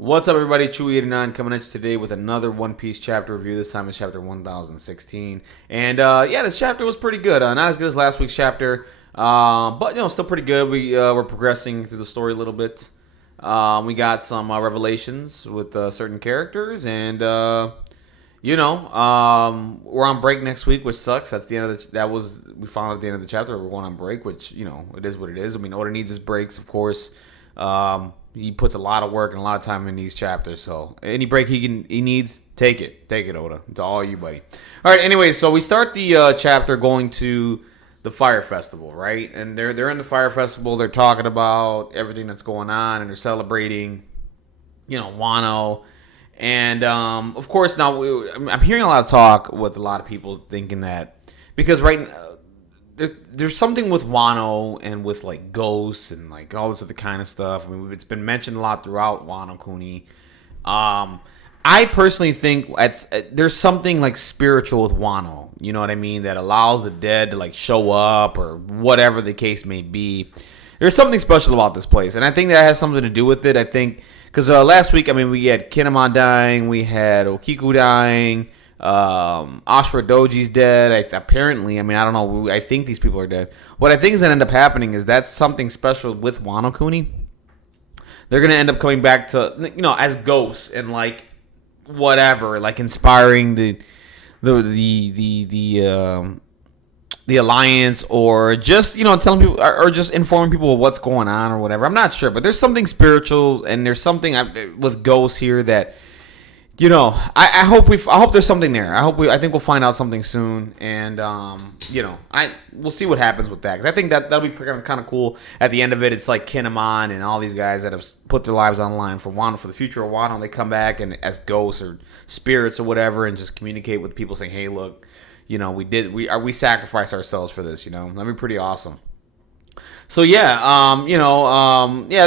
What's up, everybody? Chewy89 coming at you today with another One Piece chapter review. This time it's chapter 1016. And this chapter was pretty good. Not as good as last week's chapter, but still pretty good. We're progressing through the story a little bit. We got some revelations with certain characters, and we're on break next week, which sucks. That's the end of we found out at the end of the chapter we're going on break, which it is what it is. I mean, Oda needs his breaks, of course. He puts a lot of work and a lot of time in these chapters, so any break he needs, take it, Oda. It's all you, buddy. All right. Anyway, so we start the chapter going to the fire festival, right? And they're in the fire festival. They're talking about everything that's going on, and they're celebrating, Wano. And of course, now I'm hearing a lot of talk with a lot of people thinking that because right now, there's something with Wano and with like ghosts and like all this other kind of stuff. I mean, it's been mentioned a lot throughout Wano Kuni. I personally think there's something like spiritual with Wano. You know what I mean? That allows the dead to like show up or whatever the case may be. There's something special about this place, and I think that has something to do with it. I think because last week, we had Kinemon dying, we had Okiku dying. Ashura Doji's dead. Apparently, I don't know. I think these people are dead. What I think is going to end up happening is that's something special with Wano Kuni. They're going to end up coming back to, as ghosts and like whatever, like inspiring the alliance, or just telling people, or just informing people of what's going on or whatever. I'm not sure, but there's something spiritual and there's something with ghosts here that. I hope there's something there. I think we'll find out something soon, and we'll see what happens with that. Because I think that'll be kind of cool. At the end of it, it's like Kinemon and all these guys that have put their lives on the line for Wano, for the future of Wano. And they come back and as ghosts or spirits or whatever, and just communicate with people, saying, "Hey, look, we sacrificed ourselves for this. That'd be pretty awesome." So they're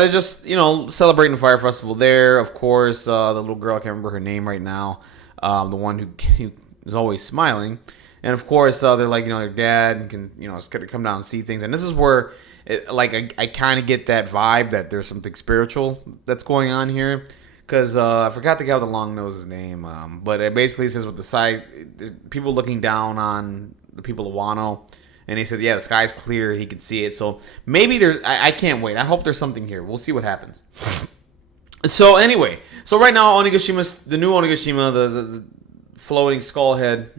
just celebrating the fire festival there. Of course, the little girl, I can't remember her name right now, the one who is always smiling, and of course they're like their dad can is gonna come down and see things, and this is where I kind of get that vibe that there's something spiritual that's going on here, because I forgot the guy with the long nose's name, but it basically says with the side people looking down on the people of Wano. And he said, the sky's clear. He could see it. So maybe there's... I can't wait. I hope there's something here. We'll see what happens. So anyway. So right now, the new Onigashima, the floating skull head,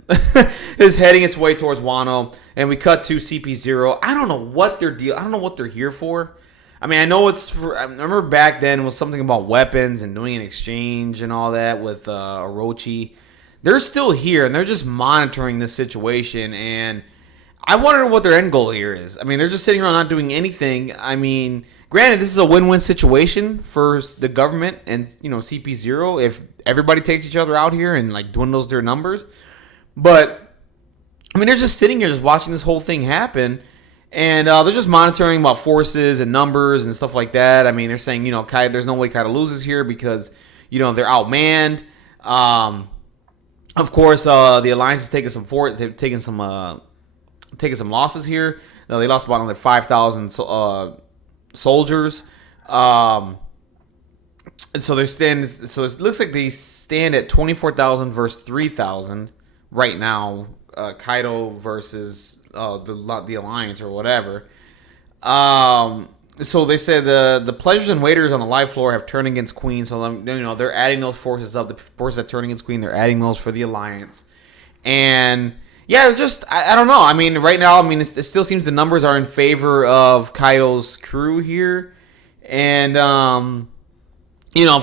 is heading its way towards Wano. And we cut to CP0. I don't know what their deal... I don't know what they're here for. I know it's for... I remember back then it was something about weapons and doing an exchange and all that with Orochi. They're still here. And they're just monitoring this situation. And... I wonder what their end goal here is. They're just sitting around not doing anything. Granted, this is a win-win situation for the government and, CP0 if everybody takes each other out here and, dwindles their numbers. But, they're just sitting here just watching this whole thing happen. And they're just monitoring about forces and numbers and stuff like that. They're saying, there's no way Kaido loses here because, they're outmanned. Of course, the Alliance is taking some losses here. They lost about another 5,000 soldiers. And so they stand. So it looks like they stand at 24,000 versus 3,000 right now. Kaido versus the Alliance or whatever. So they said the pleasures and waiters on the live floor have turned against Queen. So they're adding those forces up. The forces that turn against Queen, they're adding those for the Alliance. And yeah, just, I don't know. Right now, it still seems the numbers are in favor of Kaido's crew here. And, of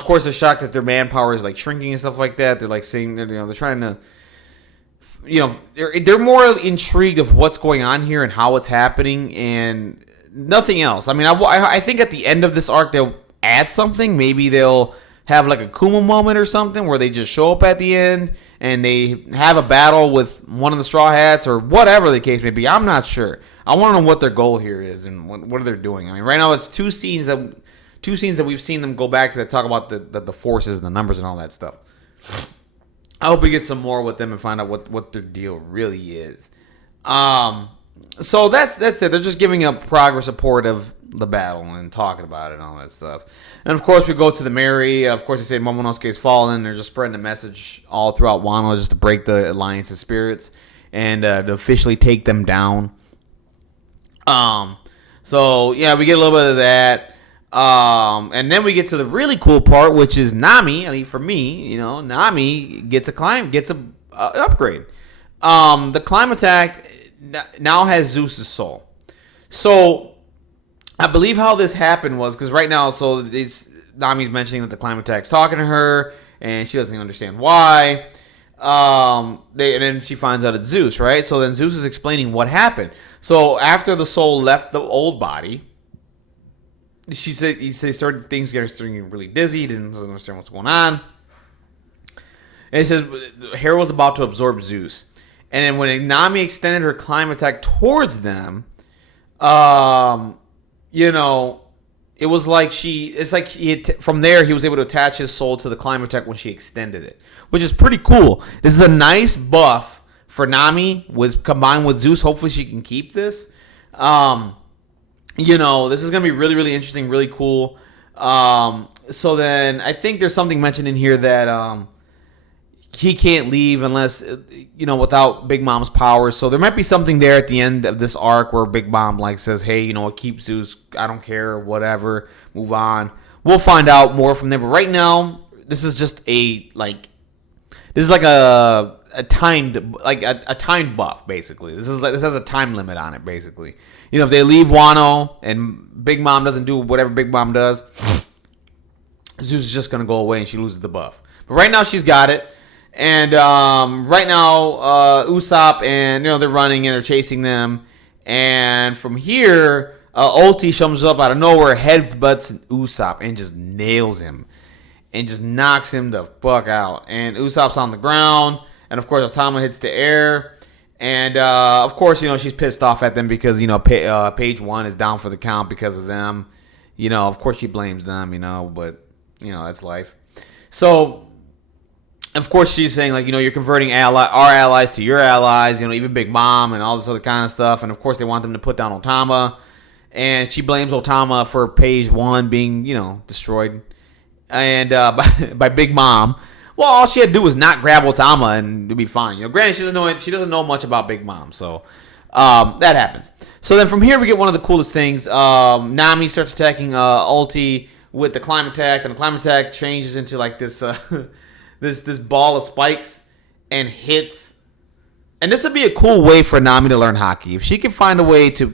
course, they're shocked that their manpower is, shrinking and stuff like that. They're, saying, they're trying to, they're more intrigued of what's going on here and how it's happening and nothing else. I think at the end of this arc, they'll add something. Maybe they'll have, a Kuma moment or something where they just show up at the end and they have a battle with one of the Straw Hats or whatever the case may be. I'm not sure. I want to know what their goal here is and what they're doing. Right now it's two scenes that we've seen them go back to that talk about the forces and the numbers and all that stuff. I hope we get some more with them and find out what their deal really is. So that's it. They're just giving a progress report of the battle and talking about it and all that stuff. And of course, we go to the Mary. Of course, they say Momonosuke's fallen. They're just spreading the message all throughout Wano just to break the alliance of spirits and to officially take them down. So yeah, we get a little bit of that. And then we get to the really cool part, which is Nami. I mean, for me, Nami gets an upgrade. The climb attack now has Zeus's soul. So I believe how this happened was because right now, so Nami's mentioning that the climb attack's talking to her, and she doesn't even understand why. And then she finds out it's Zeus, right? So then Zeus is explaining what happened. So after the soul left the old body, he started things getting really dizzy, doesn't understand what's going on. And he says Hera was about to absorb Zeus. And then when Nami extended her climb attack towards them, it was like from there he was able to attach his soul to the climb attack when she extended it, which is pretty cool. This is a nice buff for Nami combined with Zeus. Hopefully she can keep this. This is going to be really, really interesting, really cool. So then I think there's something mentioned in here that he can't leave unless, without Big Mom's powers. So there might be something there at the end of this arc where Big Mom says, hey, keep Zeus. I don't care, whatever. Move on. We'll find out more from there. But right now, this is just a timed buff, basically. This has a time limit on it, basically. If they leave Wano and Big Mom doesn't do whatever Big Mom does, Zeus is just going to go away and she loses the buff. But right now, she's got it. And right now, Usopp and, they're running and they're chasing them. And from here, Ulti comes up out of nowhere, headbutts Usopp and just nails him. And just knocks him the fuck out. And Usopp's on the ground. And, of course, Otama hits the air. And, of course, she's pissed off at them because, page 1 is down for the count because of them. Of course she blames them, but, that's life. So, of course, she's saying, you're converting our allies to your allies, even Big Mom and all this other kind of stuff. And, of course, they want them to put down Otama. And she blames Otama for page 1 being, destroyed. And by Big Mom. Well, all she had to do was not grab Otama and it'd be fine. Granted, she doesn't know much about Big Mom, so that happens. So then from here we get one of the coolest things. Nami starts attacking Ulti with the climb attack, and the climb attack changes into this this ball of spikes and hits. And this would be a cool way for Nami to learn Haki if she can find a way to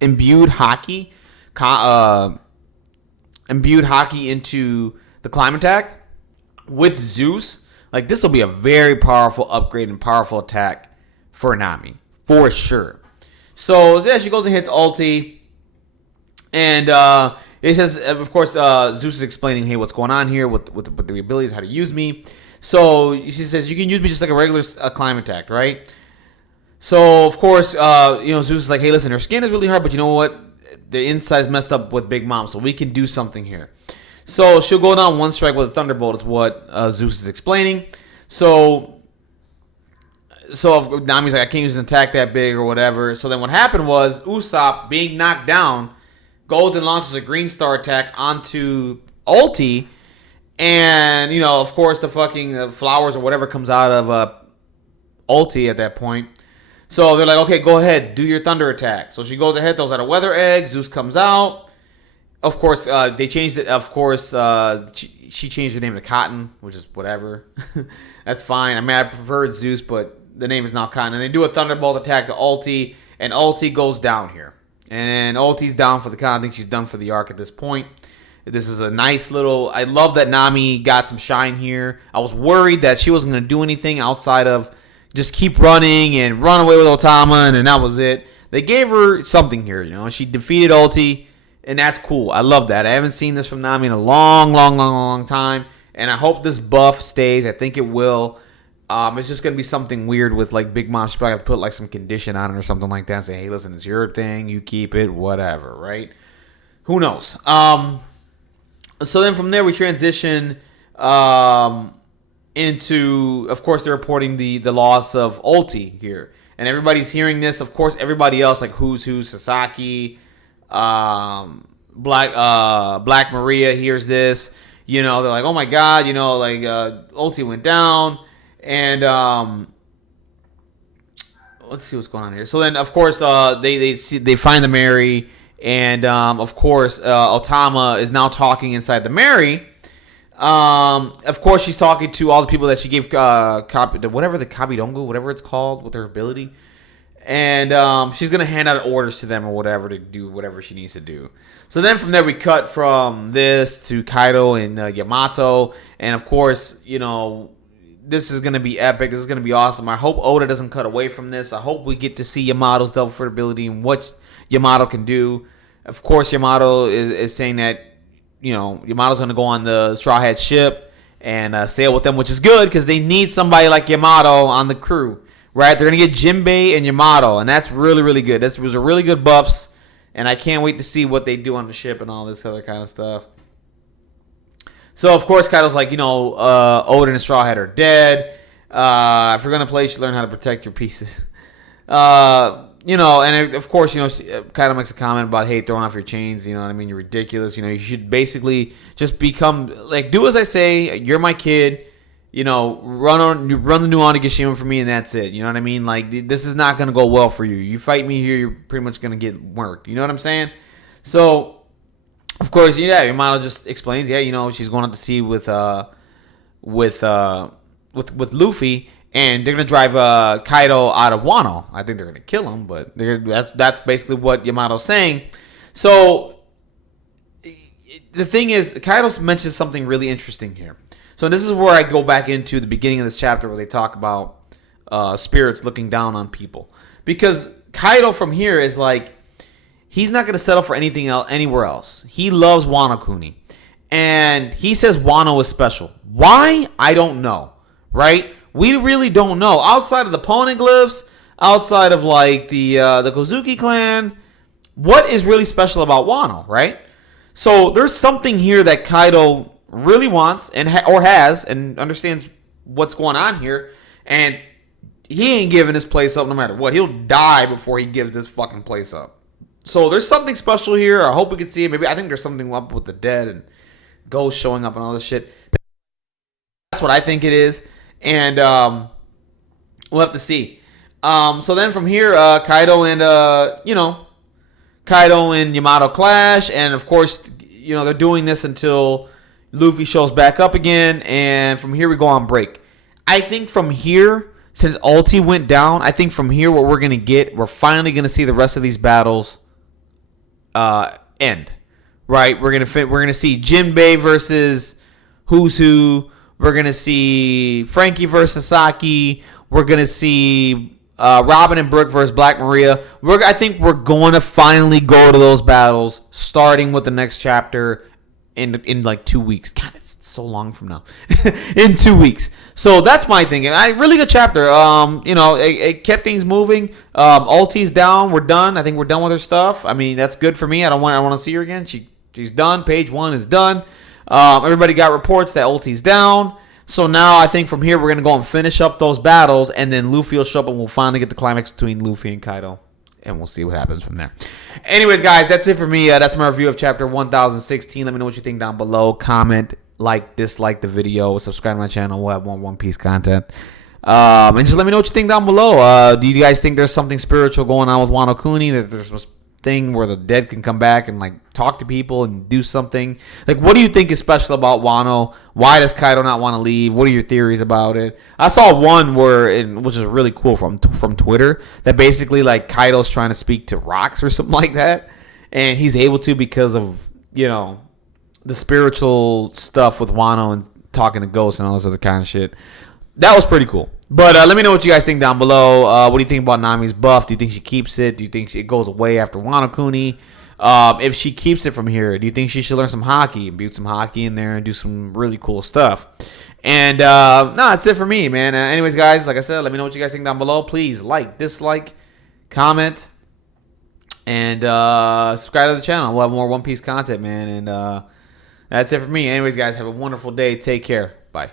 imbue Haki into the climb attack with Zeus. This will be a very powerful upgrade and powerful attack for Nami, for sure. So yeah, she goes and hits Ulti, and it says, of course, Zeus is explaining, hey, what's going on here with the abilities, how to use me. So she says, you can use me just like a regular climb attack, right? So of course, Zeus is like, hey, listen, her skin is really hard, but you know what? The inside's messed up with Big Mom, so we can do something here. So she'll go down one strike with a thunderbolt is what Zeus is explaining. So Nami's like, I can't use an attack that big or whatever. So then what happened was Usopp, being knocked down, goes and launches a green star attack onto Ulti. And, of course, the fucking flowers or whatever comes out of Ulti at that point. So they're like, okay, go ahead, do your thunder attack. So she goes ahead, throws out a weather egg. Zeus comes out. Of course, they changed it. Of course, she changed her name to Cotton, which is whatever. That's fine. I mean, I prefer Zeus, but the name is now Cotton. And they do a Thunderbolt attack to Ulti, and Ulti goes down here. And Ulti's down for the count. I think she's done for the arc at this point. This is a nice little... I love that Nami got some shine here. I was worried that she wasn't going to do anything outside of just keep running and run away with Otama, and then that was it. They gave her something here, She defeated Ulti. And that's cool. I love that. I haven't seen this from Nami in a long time. And I hope this buff stays. I think it will. It's just going to be something weird with Big Mom. She's probably have to put some condition on it or something like that. And say, hey, listen, it's your thing. You keep it. Whatever, right? Who knows? So then from there we transition into, of course, they're reporting the loss of Ulti here. And everybody's hearing this. Of course, everybody else, who's who, Sasaki... Black Maria hears this. They're like, oh my god, like Ulti went down, and let's see what's going on here. So then, of course, they find the Mary, and of course, Otama is now talking inside the Mary. Of course, she's talking to all the people that she gave whatever the Kabidongo, whatever it's called, with her ability. And she's going to hand out orders to them or whatever to do whatever she needs to do. So then from there, we cut from this to Kaido and Yamato. And of course, this is going to be epic. This is going to be awesome. I hope Oda doesn't cut away from this. I hope we get to see Yamato's double foot ability and what Yamato can do. Of course, Yamato is saying that, Yamato's going to go on the Straw Hat ship and sail with them, which is good because they need somebody like Yamato on the crew. Right, they're going to get Jinbei and Yamato, and that's really, really good. This was a really good buffs, and I can't wait to see what they do on the ship and all this other kind of stuff. So, of course, Kaido's like, Oden and Straw Hat are dead. If you're going to play, you should learn how to protect your pieces. And of course, Kaido makes a comment about, hey, throwing off your chains, you know what I mean? You're ridiculous. You should basically just become, like, do as I say. You're my kid. Run the new Onigashima for me, and that's it. You know what I mean? Like, this is not going to go well for you. You fight me here, you're pretty much going to get worked. You know what I'm saying? So, of course, Yamato just explains, she's going out to sea with Luffy, and they're going to drive Kaido out of Wano. I think they're going to kill him, but that's basically what Yamato's saying. So, the thing is, Kaido mentions something really interesting here. So this is where I go back into the beginning of this chapter where they talk about spirits looking down on people. Because Kaido from here is like, he's not going to settle for anything else anywhere else. He loves Wano Kuni. And he says Wano is special. Why? I don't know. Right? We really don't know. Outside of the Poneglyphs, outside of like the Kozuki clan, what is really special about Wano, right? So there's something here that Kaido really wants or has and understands what's going on here, and he ain't giving this place up no matter what. He'll die before he gives this fucking place up. So there's something special here. I hope we can see it. Maybe I think there's something up with the dead and ghosts showing up and all this shit. That's what I think it is, and we'll have to see. So then from here, Kaido and Yamato clash, and of course, they're doing this until Luffy shows back up again, and from here we go on break. I think from here, since Ulti went down, I think from here what we're going to get, we're finally going to see the rest of these battles end. Right? We're going to see Jinbei versus Who's Who. We're going to see Frankie versus Sasaki. We're going to see Robin and Brook versus Black Maria. I think we're going to finally go to those battles, starting with the next chapter in like 2 weeks. God, it's so long from now. In 2 weeks. So that's my thinking. Really good chapter. It kept things moving. Ulti's down. We're done. I think we're done with her stuff. I mean, that's good for me. I want to see her again. She's done. Page 1 is done. Everybody got reports that Ulti's down. So now I think from here we're going to go and finish up those battles, and then Luffy will show up and we'll finally get the climax between Luffy and Kaido. And we'll see what happens from there. Anyways, guys, that's it for me. That's my review of Chapter 1016. Let me know what you think down below. Comment, dislike the video. Subscribe to my channel. We'll have more One Piece content. And just let me know what you think down below. Do you guys think there's something spiritual going on with Wano Kuni? That there's a thing where the dead can come back and talk to people and do something? What do you think is special about Wano? Why does Kaido not want to leave? What are your theories about it? I saw one which is really cool from Twitter, that basically Kaido's trying to speak to rocks or something like that, and he's able to because of the spiritual stuff with Wano and talking to ghosts and all this other kind of shit. That was pretty cool. But let me know what you guys think down below. What do you think about Nami's buff? Do you think she keeps it? Do you think it goes away after Wano Kuni? If she keeps it from here, do you think she should learn some hockey and build some hockey in there and do some really cool stuff? And that's it for me, man. Anyways, guys, like I said, let me know what you guys think down below. Please dislike, comment, and subscribe to the channel. We'll have more One Piece content, man. And that's it for me. Anyways, guys, have a wonderful day. Take care. Bye.